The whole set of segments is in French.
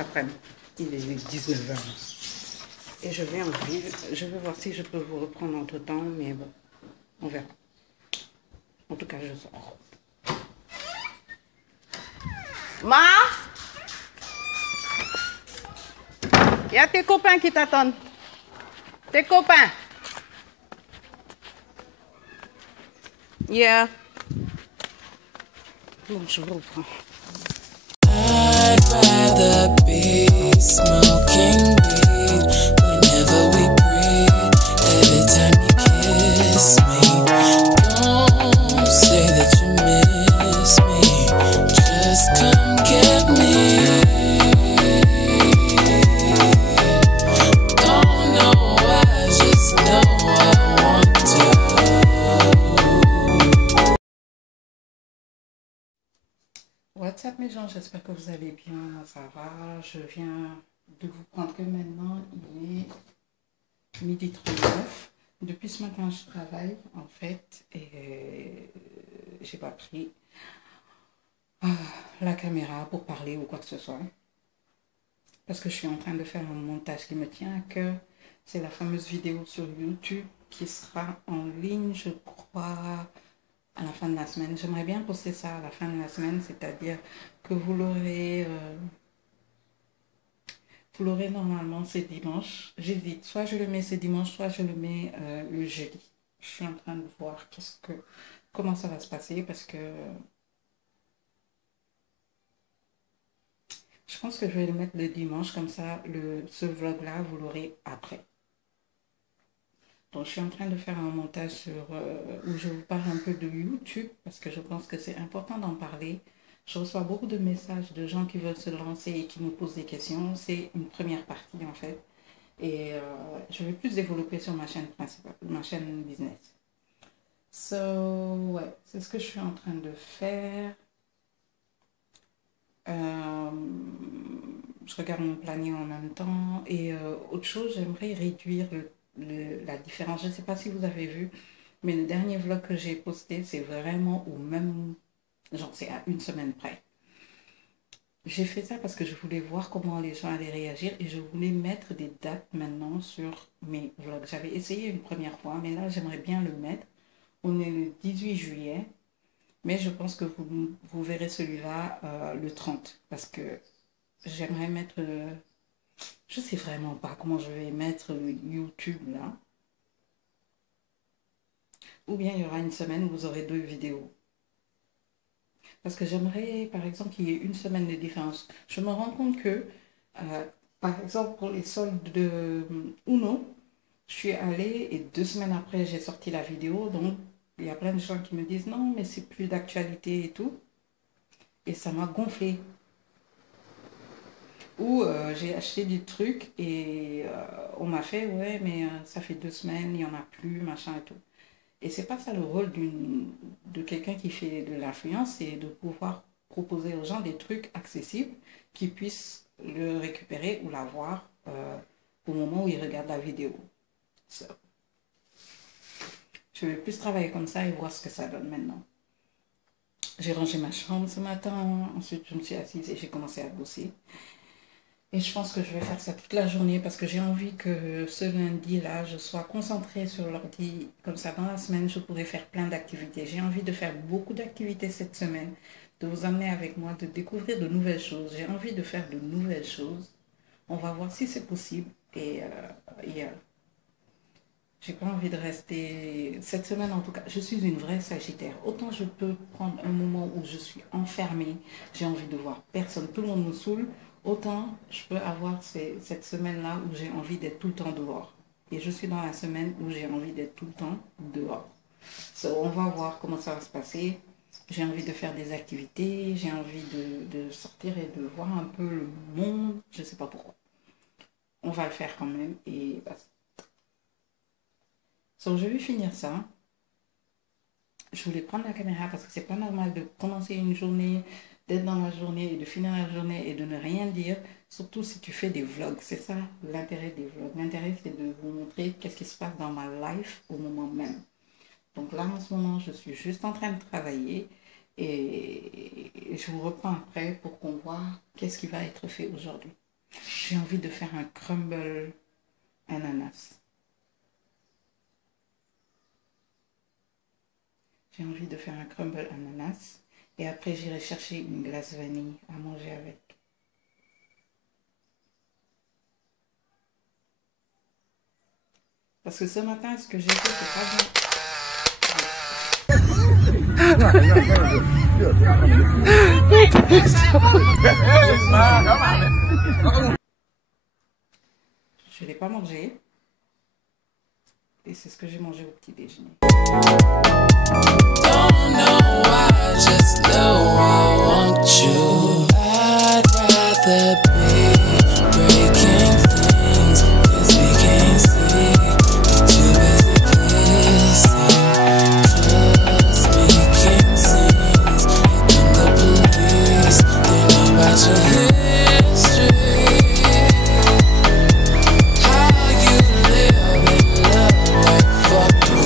après-midi. Il est 19 heures. Et je vais en ville. Je vais voir si je peux vous reprendre entre temps, mais bon, on verra. En tout cas, je sors. Ma, il y a tes copains qui t'attendent. Tes copains. Yeah. Bon, je vous reprends. I'd rather be smoking weed whenever we breathe. Every time you kiss me, don't say that you miss me. Just come get me. Don't know why, just know I want to. What's up mes gens, j'espère que vous allez bien, moi ça va, je viens de vous prendre que maintenant, il est midi 39. Depuis ce matin je travaille en fait et j'ai pas pris la caméra pour parler ou quoi que ce soit. Parce que je suis en train de faire un montage qui me tient à cœur. C'est la fameuse vidéo sur YouTube qui sera en ligne, je crois, à la fin de la semaine. J'aimerais bien poster ça à la fin de la semaine, c'est-à-dire que vous l'aurez normalement c'est dimanche. J'hésite, soit je le mets ce dimanche, soit je le mets le jeudi. Je suis en train de voir comment ça va se passer parce que je pense que je vais le mettre le dimanche, comme ça ce vlog-là, vous l'aurez après. Donc, je suis en train de faire un montage où je vous parle un peu de YouTube parce que je pense que c'est important d'en parler. Je reçois beaucoup de messages de gens qui veulent se lancer et qui me posent des questions. C'est une première partie en fait. Et je vais plus développer sur ma chaîne principale, ma chaîne business. Ouais, c'est ce que je suis en train de faire. Je regarde mon planning en même temps. Et autre chose, j'aimerais réduire la différence. Je ne sais pas si vous avez vu, mais le dernier vlog que j'ai posté, c'est vraiment au même... Genre, c'est à une semaine près. J'ai fait ça parce que je voulais voir comment les gens allaient réagir et je voulais mettre des dates maintenant sur mes vlogs. J'avais essayé une première fois, mais là, j'aimerais bien le mettre. On est le 18 juillet, mais je pense que vous verrez celui-là le 30 parce que j'aimerais mettre... je sais vraiment pas comment je vais mettre YouTube là. Ou bien il y aura une semaine où vous aurez 2 vidéos. Parce que j'aimerais, par exemple, qu'il y ait une semaine de différence. Je me rends compte que, par exemple, pour les soldes de Uno, je suis allée et 2 semaines après, j'ai sorti la vidéo. Donc, il y a plein de gens qui me disent non, mais c'est plus d'actualité et tout. Et ça m'a gonflé. Ou j'ai acheté du truc et on m'a fait, ouais, mais ça fait 2 semaines, il n'y en a plus, machin et tout. Et c'est pas ça le rôle de quelqu'un qui fait de l'influence, c'est de pouvoir proposer aux gens des trucs accessibles qui puissent le récupérer ou l'avoir au moment où ils regardent la vidéo. So, je vais plus travailler comme ça et voir ce que ça donne maintenant. J'ai rangé ma chambre ce matin, ensuite je me suis assise et j'ai commencé à bosser. Et je pense que je vais faire ça toute la journée parce que j'ai envie que ce lundi-là, je sois concentrée sur l'ordi. Comme ça, dans la semaine, je pourrai faire plein d'activités. J'ai envie de faire beaucoup d'activités cette semaine, de vous emmener avec moi, de découvrir de nouvelles choses. J'ai envie de faire de nouvelles choses. On va voir si c'est possible. Et j'ai pas envie de rester... Cette semaine, en tout cas, je suis une vraie Sagittaire. Autant je peux prendre un moment où je suis enfermée, j'ai envie de voir personne, tout le monde me saoule. Autant je peux avoir cette semaine-là où j'ai envie d'être tout le temps dehors. Et je suis dans la semaine où j'ai envie d'être tout le temps dehors. So, on va voir comment ça va se passer. J'ai envie de faire des activités, j'ai envie de sortir et de voir un peu le monde. Je ne sais pas pourquoi. On va le faire quand même et basta. So, je vais finir ça. Je voulais prendre la caméra parce que c'est pas normal de commencer une journée, d'être dans la journée et de finir la journée et de ne rien dire, surtout si tu fais des vlogs. C'est ça l'intérêt des vlogs. L'intérêt, c'est de vous montrer qu'est-ce qui se passe dans ma life au moment même. Donc là, en ce moment, je suis juste en train de travailler et je vous reprends après pour qu'on voit qu'est-ce qui va être fait aujourd'hui. J'ai envie de faire un crumble ananas. J'ai envie de faire un crumble ananas. Et après, j'irai chercher une glace vanille à manger avec. Parce que ce matin, ce que j'ai fait, c'est pas bien. Je ne l'ai pas mangé. Et c'est ce que j'ai mangé au petit déjeuner. Don't know why, just know I want you. I'd rather be breaking things, 'cause we can't see. We're too busy kissing, just making scenes. Here come the police, they know about your history. How you live in love like fuck you.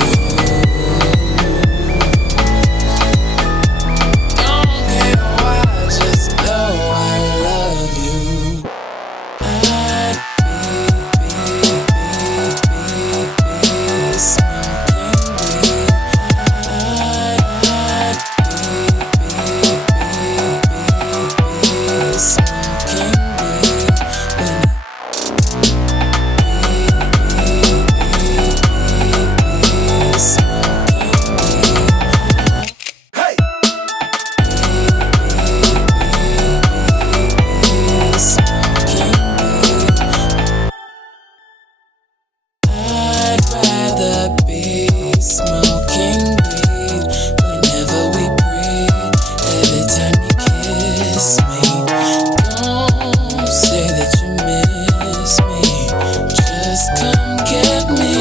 Don't care why, just know I love you. I'd be smoking weed. I'd be smoking weed when I'd rather be smoking weed whenever we breathe. Every time you kiss me, don't say that you miss me. Just come get me.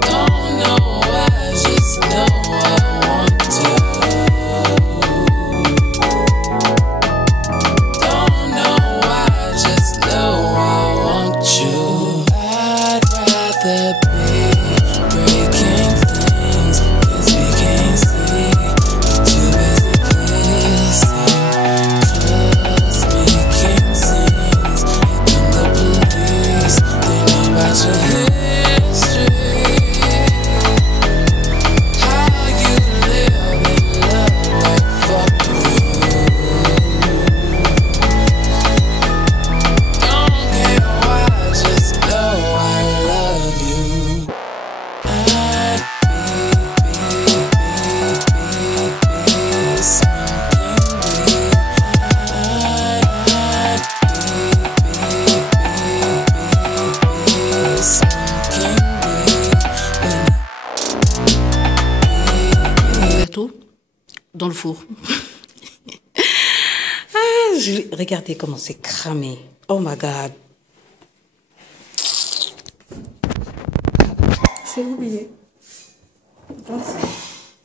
Don't know why, just know I want to. Don't know why, just know I want you. I'd rather be breaking things, 'cause we can't see. We're too busy kissing, just making scenes. Here come the police, they know about your history. How you live in love like fuck you. Don't care why, just know I love you. I'd be smoking weed. I'd be smoking weed when Gâteau dans le four. Regardez comment c'est cramé. Oh my god. C'est oublié. Comme ça.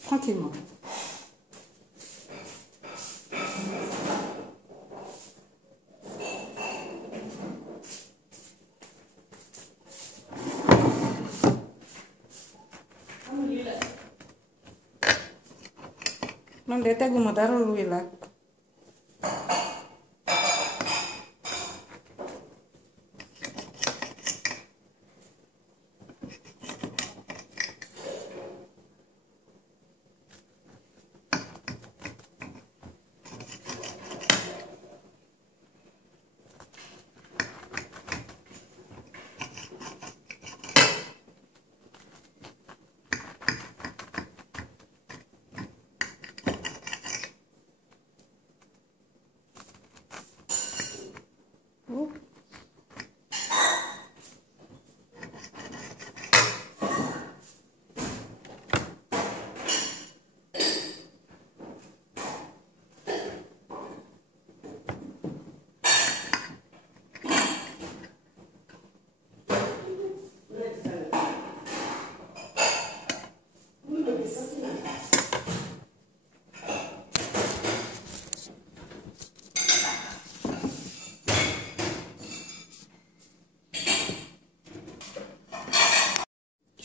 Tranquillement. Man de teguma dara luy lakk.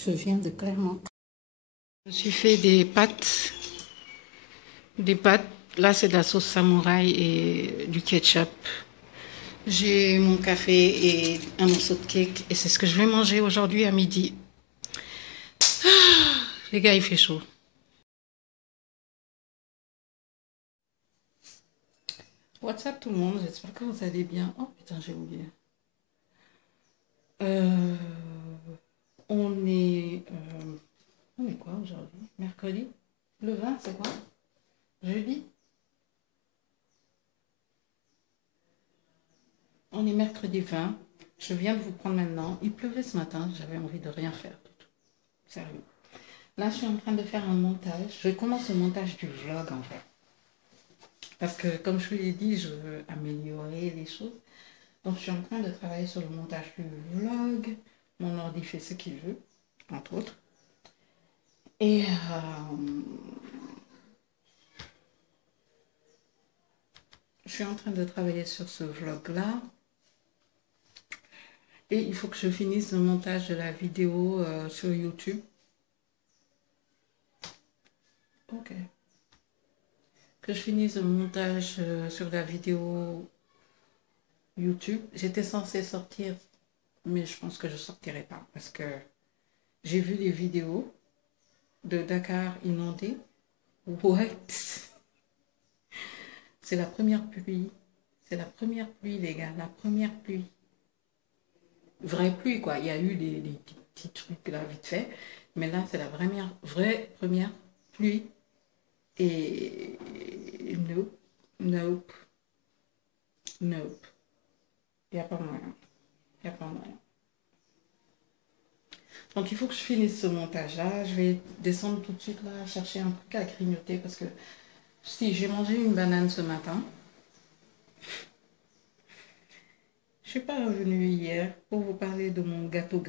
Je viens de Clermont. Je me suis fait des pâtes Là, c'est de la sauce samouraï et du ketchup. J'ai mon café et un morceau de cake et c'est ce que je vais manger aujourd'hui à midi. Les gars, il fait chaud. What's up tout le monde, j'espère que vous allez bien. Oh putain, j'ai oublié. Euh, on est quoi aujourd'hui? Mercredi? Le 20, c'est quoi? Jeudi? On est mercredi 20. Je viens de vous prendre maintenant. Il pleuvait ce matin, j'avais envie de rien faire du tout. Sérieux. Là, je suis en train de faire un montage. Je commence le montage du vlog en fait. Parce que comme je vous l'ai dit, je veux améliorer les choses. Donc je suis en train de travailler sur le montage du vlog. Mon ordi fait ce qu'il veut, entre autres. Et je suis en train de travailler sur ce vlog-là. Et il faut que je finisse le montage de la vidéo sur YouTube. Ok. Que je finisse le montage sur la vidéo YouTube. J'étais censée sortir, mais je pense que je ne sortirai pas. Parce que j'ai vu des vidéos de Dakar inondé. What? C'est la première pluie. C'est la première pluie, les gars. La première pluie. Vraie pluie, quoi. Il y a eu des petits trucs là, vite fait. Mais là, c'est la vraie première pluie. Et nope, nope, nope. Il n'y a pas moyen. Il n'y a pas moyen. Donc, il faut que je finisse ce montage-là. Je vais descendre tout de suite là, chercher un truc à grignoter parce que si j'ai mangé une banane ce matin, je suis pas revenue hier pour vous parler de mon gâteau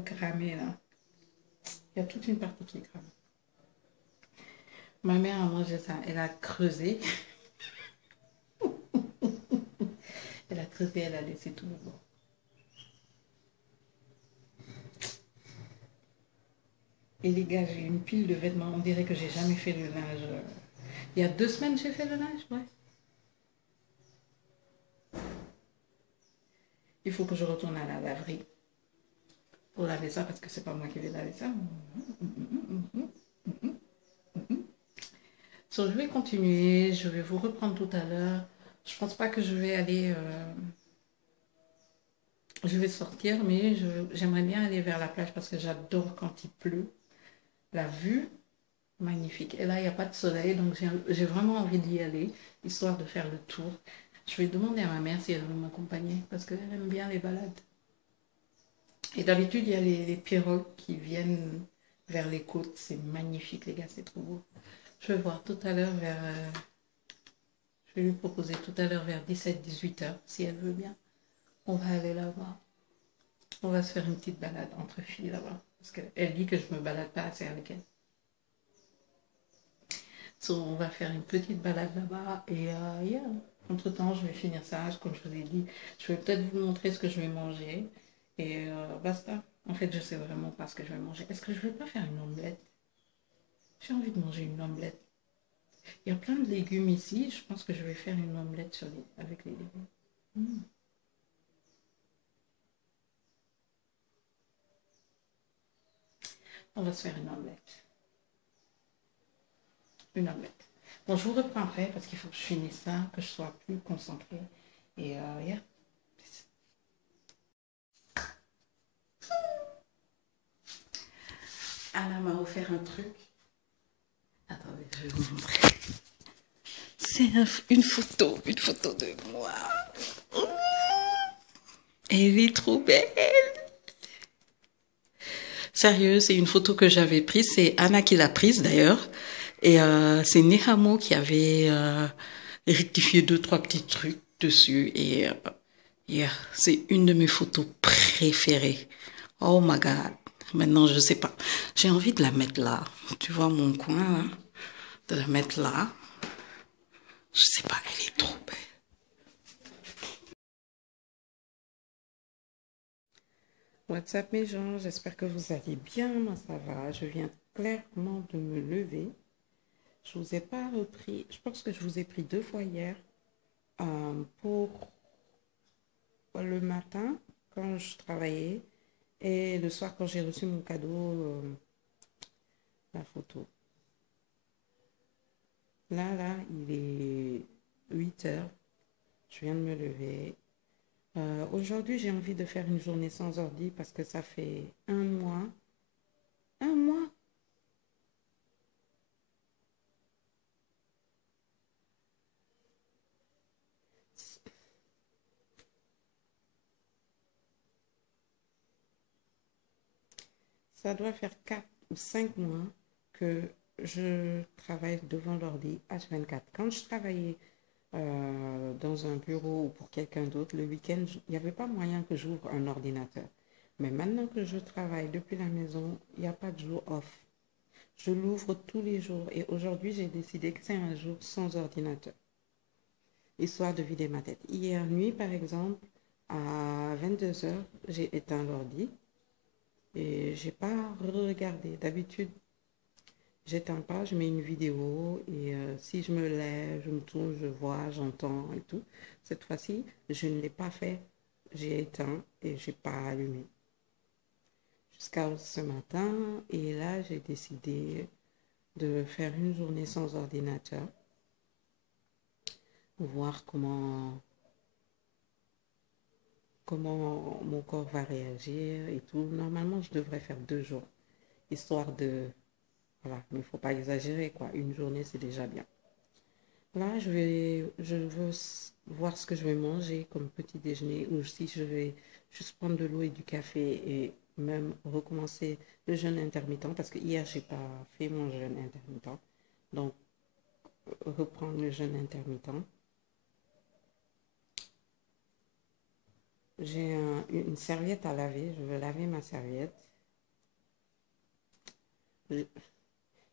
cramé là. Il y a toute une partie qui est cramée. Ma mère a mangé ça, elle a creusé. Elle a creusé, elle a laissé tout le bord. Et les gars, j'ai une pile de vêtements. On dirait que j'ai jamais fait le linge. Il y a 2 semaines, j'ai fait le linge, ouais. Il faut que je retourne à la laverie pour laver ça parce que c'est pas moi qui vais laver ça. So, je vais continuer, je vais vous reprendre tout à l'heure. Je pense pas que je vais aller. Je vais sortir, mais j'aimerais bien aller vers la plage parce que j'adore quand il pleut. La vue, magnifique. Et là, il n'y a pas de soleil, donc j'ai vraiment envie d'y aller, histoire de faire le tour. Je vais demander à ma mère si elle veut m'accompagner parce qu'elle aime bien les balades. Et d'habitude, il y a les pirogues qui viennent vers les côtes. C'est magnifique, les gars, c'est trop beau. Je vais voir tout à l'heure je vais lui proposer tout à l'heure vers 17-18 heures, si elle veut bien. On va aller là-bas. On va se faire une petite balade entre filles là-bas. Parce qu'elle dit que je ne me balade pas assez avec elle. So, on va faire une petite balade là-bas. Et yeah. Entre-temps, je vais finir ça. Comme je vous ai dit, je vais peut-être vous montrer ce que je vais manger. Et basta. En fait, je sais vraiment pas ce que je vais manger. Est-ce que je vais pas faire une omelette? J'ai envie de manger une omelette. Il y a plein de légumes ici. Je pense que je vais faire une omelette avec les légumes. On va se faire une omelette. Une omelette. Bon, je vous reprends après parce qu'il faut que je finisse ça, que je sois plus concentrée. Et yeah. Anna m'a offert un truc. Attendez, je vais vous montrer. C'est une photo de moi. Elle est trop belle. Sérieux, c'est une photo que j'avais prise. C'est Anna qui l'a prise d'ailleurs. Et c'est Nehamo qui avait rectifié 2-3 petits trucs dessus. Et yeah, c'est une de mes photos préférées. Oh my God. Maintenant, je sais pas. J'ai envie de la mettre là. Tu vois mon coin là? De la mettre là. Je sais pas, elle est trop belle. What's up mes gens, j'espère que vous allez bien. Moi ça va. Je viens clairement de me lever. Je vous ai pas repris. Je pense que je vous ai pris 2 fois hier pour le matin quand je travaillais et le soir quand j'ai reçu mon cadeau, la photo. Là, il est 8 heures. Je viens de me lever. Aujourd'hui, j'ai envie de faire une journée sans ordi parce que ça fait un mois. Un mois. Ça doit faire 4 ou 5 mois que je travaille devant l'ordi H24. Quand je travaillais dans un bureau ou pour quelqu'un d'autre, le week-end, il n'y avait pas moyen que j'ouvre un ordinateur. Mais maintenant que je travaille depuis la maison, il n'y a pas de jour off. Je l'ouvre tous les jours et aujourd'hui, j'ai décidé que c'est un jour sans ordinateur, histoire de vider ma tête. Hier nuit, par exemple, à 22 heures, j'ai éteint l'ordi et j'ai pas regardé. D'habitude, j'éteins pas, je mets une vidéo et si je me lève, je me tourne, je vois, j'entends et tout. Cette fois-ci, je ne l'ai pas fait. J'ai éteint et j'ai pas allumé. Jusqu'à ce matin et là, j'ai décidé de faire une journée sans ordinateur. Voir comment mon corps va réagir et tout. Normalement, je devrais faire 2 jours, histoire de... Voilà, mais il ne faut pas exagérer, quoi. Une journée, c'est déjà bien. Là, je veux voir ce que je vais manger comme petit déjeuner ou si je vais juste prendre de l'eau et du café et même recommencer le jeûne intermittent parce que hier, je n'ai pas fait mon jeûne intermittent. Donc, reprendre le jeûne intermittent. J'ai une serviette à laver. Je veux laver ma serviette. Je ne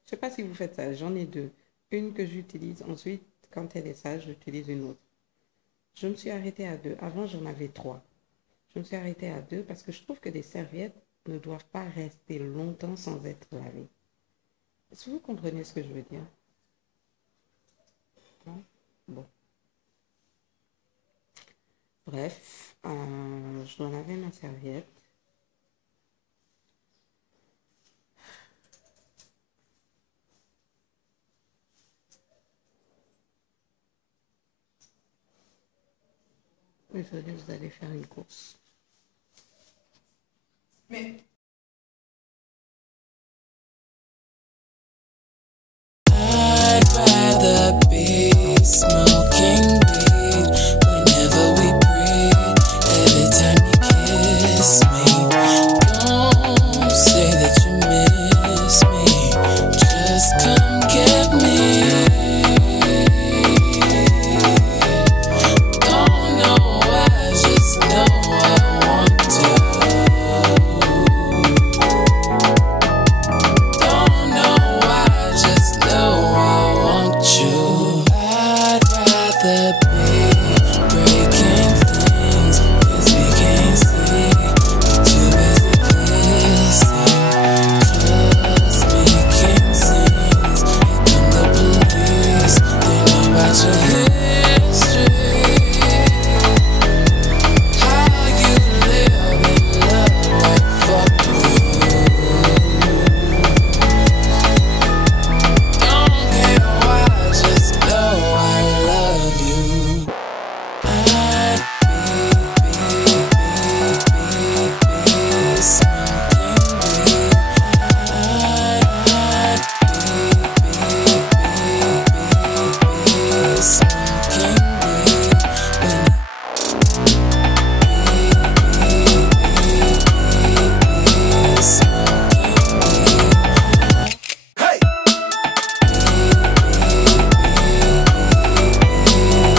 sais pas si vous faites ça. J'en ai 2. Une que j'utilise. Ensuite, quand elle est sale, j'utilise une autre. Je me suis arrêtée à 2. Avant, j'en avais 3. Je me suis arrêtée à 2 parce que je trouve que des serviettes ne doivent pas rester longtemps sans être lavées. Est-ce que vous comprenez ce que je veux dire? Non? Bon. Bref, je dois laver ma serviette. Aujourd'hui, vous allez faire une course. Mais... I'd rather be smoking weed whenever we breathe. Every time you kiss me, don't say that you miss me. Just come get me. Don't know why, just know I want to. Don't know why, just know I want you. I'd rather be breaking things, 'cause we can't see. We're too busy kissing, just making scenes. Here come the police, they know about your history. How you live in love like fuck you. Don't care why, just know I love you. I'd be smoking weed. I'd be smoking weed when smoking weed. Hey!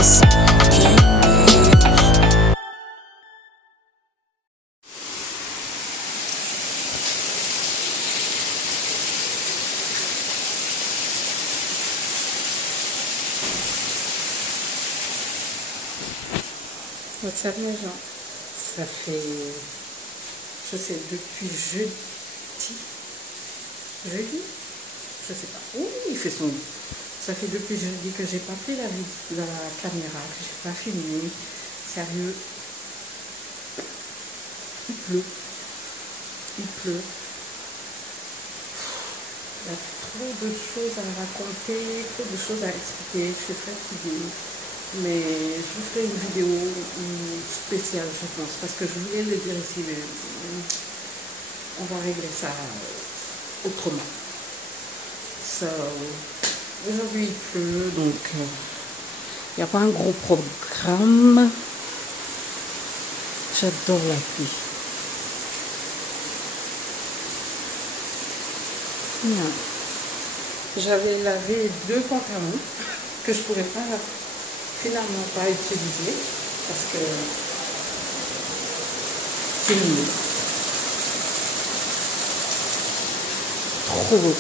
Smoking weed. What's up, les gens? Ça fait, je sais, depuis jeudi, Je sais pas. Ouh, il fait sombre. Ça fait depuis jeudi que j'ai pas pris la caméra, que j'ai pas filmé. Sérieux. Il pleut. Il pleut. Il y a trop de choses à raconter, trop de choses à expliquer. Je suis fatiguée. Mais je vous ferai une vidéo spéciale, je pense, parce que je voulais le dire ici, mais on va régler ça autrement. So, aujourd'hui il pleut, donc il n'y a pas un gros programme. J'adore la pluie. Bien. J'avais lavé 2 pantalons que je ne pourrais pas finalement pas utiliser parce que c'est humide. Trop beau.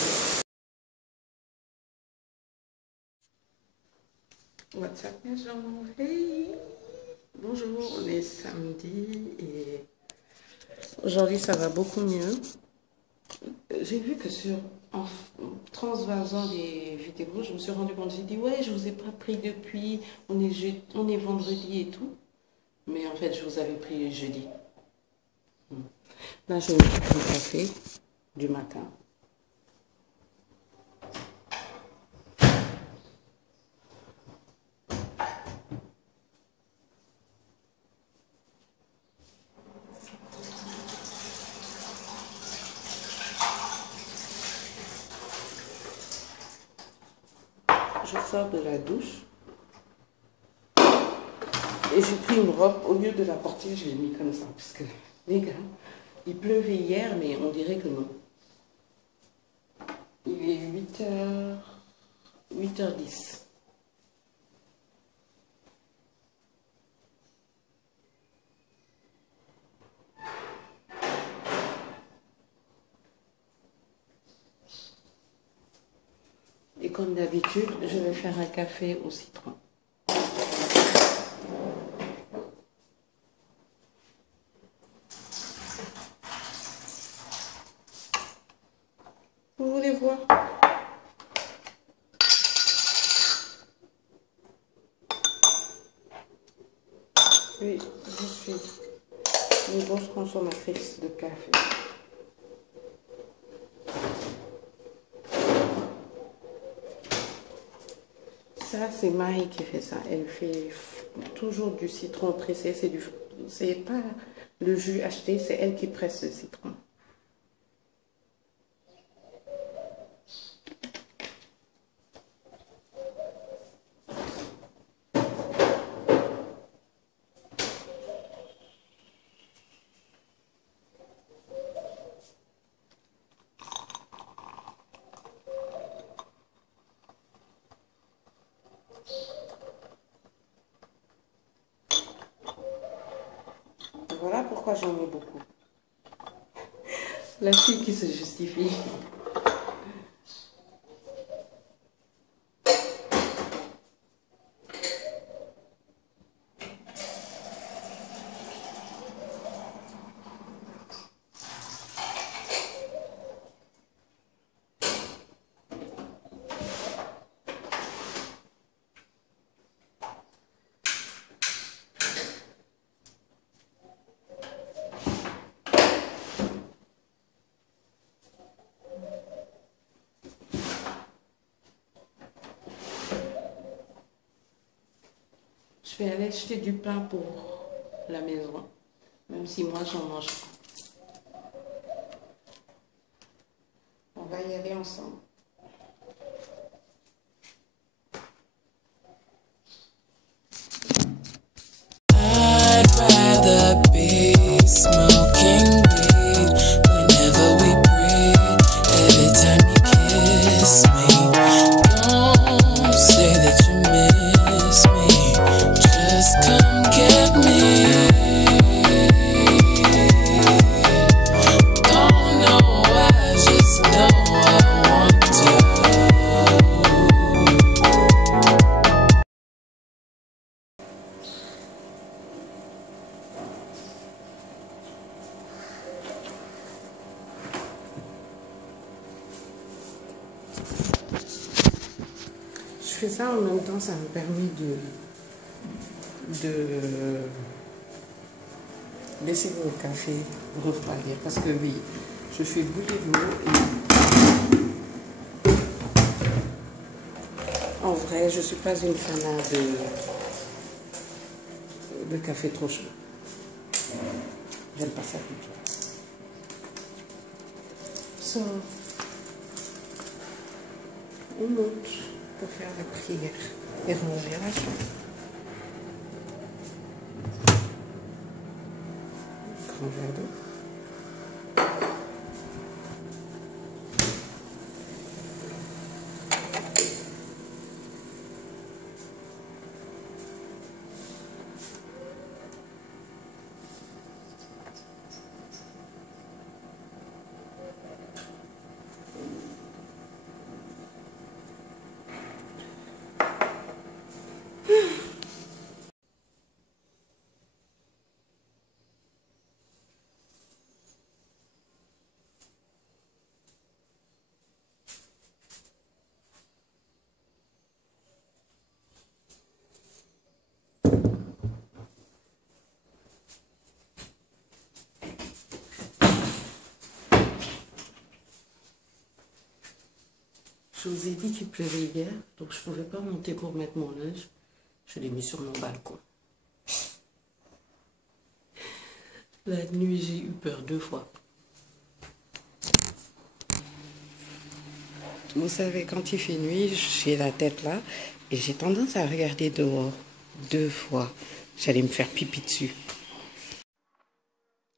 What's up les gens? Hey! Bonjour, on est samedi et aujourd'hui ça va beaucoup mieux. J'ai vu que en transvasant les vidéos, je me suis rendu compte, j'ai dit ouais, je vous ai pas pris depuis, on est vendredi et tout, mais en fait je vous avais pris jeudi. Là je vais me faire un café du matin. Je sors de la douche et j'ai pris une robe, au lieu de la porter, je l'ai mis comme ça, parce que les gars, il pleuvait hier, mais on dirait que non. Il est 8h10. Et comme d'habitude, je vais faire un café au citron. Vous voulez voir? Oui, je suis une grosse consommatrice de café. Ça, c'est Marie qui fait ça. Elle fait toujours du citron pressé. C'est pas le jus acheté, c'est elle qui presse le citron. Voilà pourquoi j'en mets beaucoup. La fille qui se justifie. Je vais aller acheter du pain pour la maison, même si moi j'en mange pas. On va y aller ensemble. I'd rather be smoking weed whenever we breathe. Every time you kiss me, don't say that you miss me. Just come get me. Don't know, I just know I want to. fais ça en même temps, ça me permet de laisser mon café refroidir. Parce que oui, je fais bouillir l'eau et en vrai, je ne suis pas une fanat de café trop chaud. J'aime pas ça du tout. So, on monte pour faire la prière et ranger la chambre. Grand verre d'eau. Je vous ai dit qu'il pleuvait hier, donc je ne pouvais pas monter pour mettre mon linge. Je l'ai mis sur mon balcon. La nuit, j'ai eu peur 2 fois. Vous savez, quand il fait nuit, j'ai la tête là et j'ai tendance à regarder dehors 2 fois. J'allais me faire pipi dessus.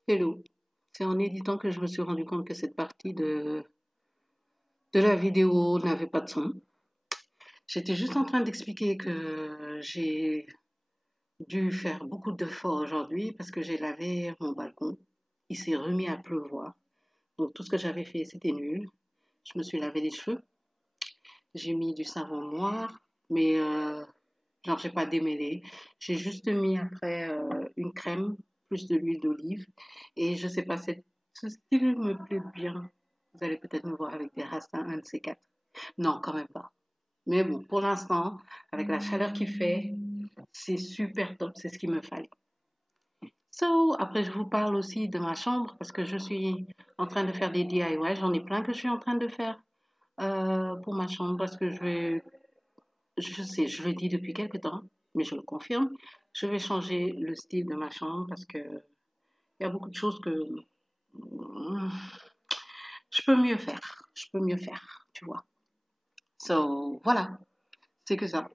Hello, c'est en éditant que je me suis rendu compte que cette partie de la vidéo n'avait pas de son. J'étais juste en train d'expliquer que j'ai dû faire beaucoup d'efforts aujourd'hui parce que j'ai lavé mon balcon. Il s'est remis à pleuvoir. Donc tout ce que j'avais fait, c'était nul. Je me suis lavé les cheveux. J'ai mis du savon noir, mais genre j'ai pas démêlé. J'ai juste mis après une crème, plus de l'huile d'olive. Et je sais pas, ce style me plaît bien. Vous allez peut-être me voir avec des rastas, un de ces 4. Non, quand même pas. Mais bon, pour l'instant, avec la chaleur qu'il fait, c'est super top, c'est ce qu'il me fallait. So, après, je vous parle aussi de ma chambre parce que je suis en train de faire des DIY. J'en ai plein que je suis en train de faire pour ma chambre parce que je sais, je le dis depuis quelques temps, mais je le confirme, je vais changer le style de ma chambre parce que il y a beaucoup de choses que je peux mieux faire, tu vois. So, voilà, c'est que ça.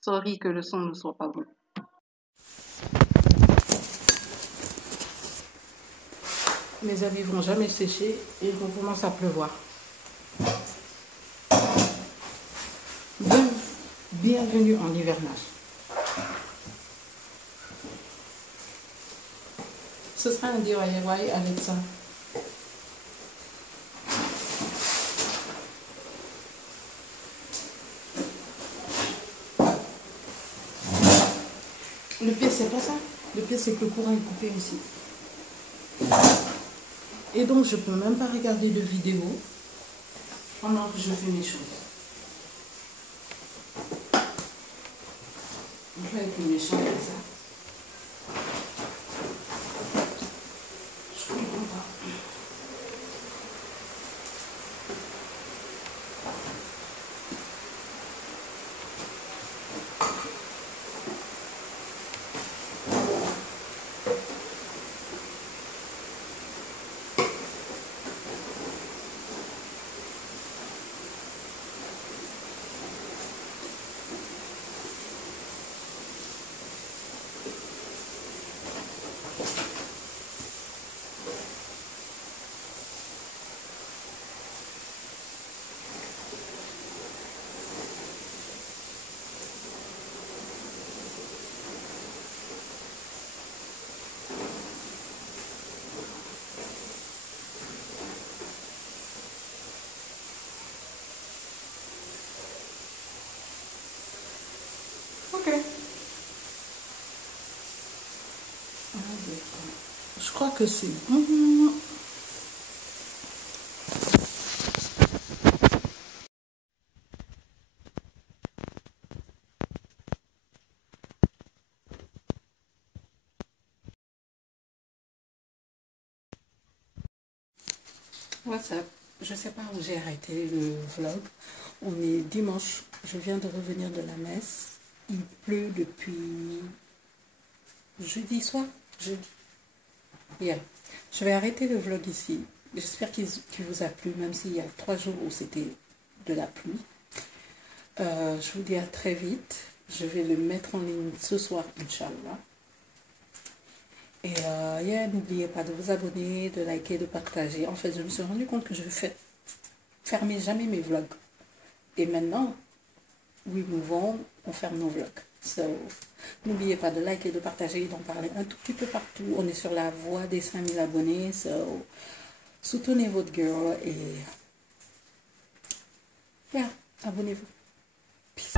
Sorry que le son ne soit pas bon. Mes habits vont jamais sécher et on commence à pleuvoir. Bienvenue en hivernage. Ce sera un DIY avec ça. Le pire, c'est pas ça. Le pire, c'est que le courant est coupé aussi. Et donc, je peux même pas regarder de vidéo pendant que je fais mes choses. Je vais être méchant comme ça. Je comprends pas. Ok. Je crois que c'est bon. WhatsApp. Je sais pas où j'ai arrêté le vlog. On est dimanche. Je viens de revenir de la messe. Il pleut depuis jeudi soir. Jeudi. Yeah. Je vais arrêter le vlog ici. J'espère qu'il vous a plu, même s'il y a 3 jours où c'était de la pluie. Je vous dis à très vite. Je vais le mettre en ligne ce soir, Inch'Allah. Et n'oubliez pas de vous abonner, de liker, de partager. En fait, je me suis rendu compte que je ne fermais jamais mes vlogs. Et maintenant, we move on, on ferme nos vlogs. So, n'oubliez pas de liker, de partager, d'en parler un tout petit peu partout. On est sur la voie des 5000 abonnés. So, soutenez votre girl et abonnez-vous. Peace.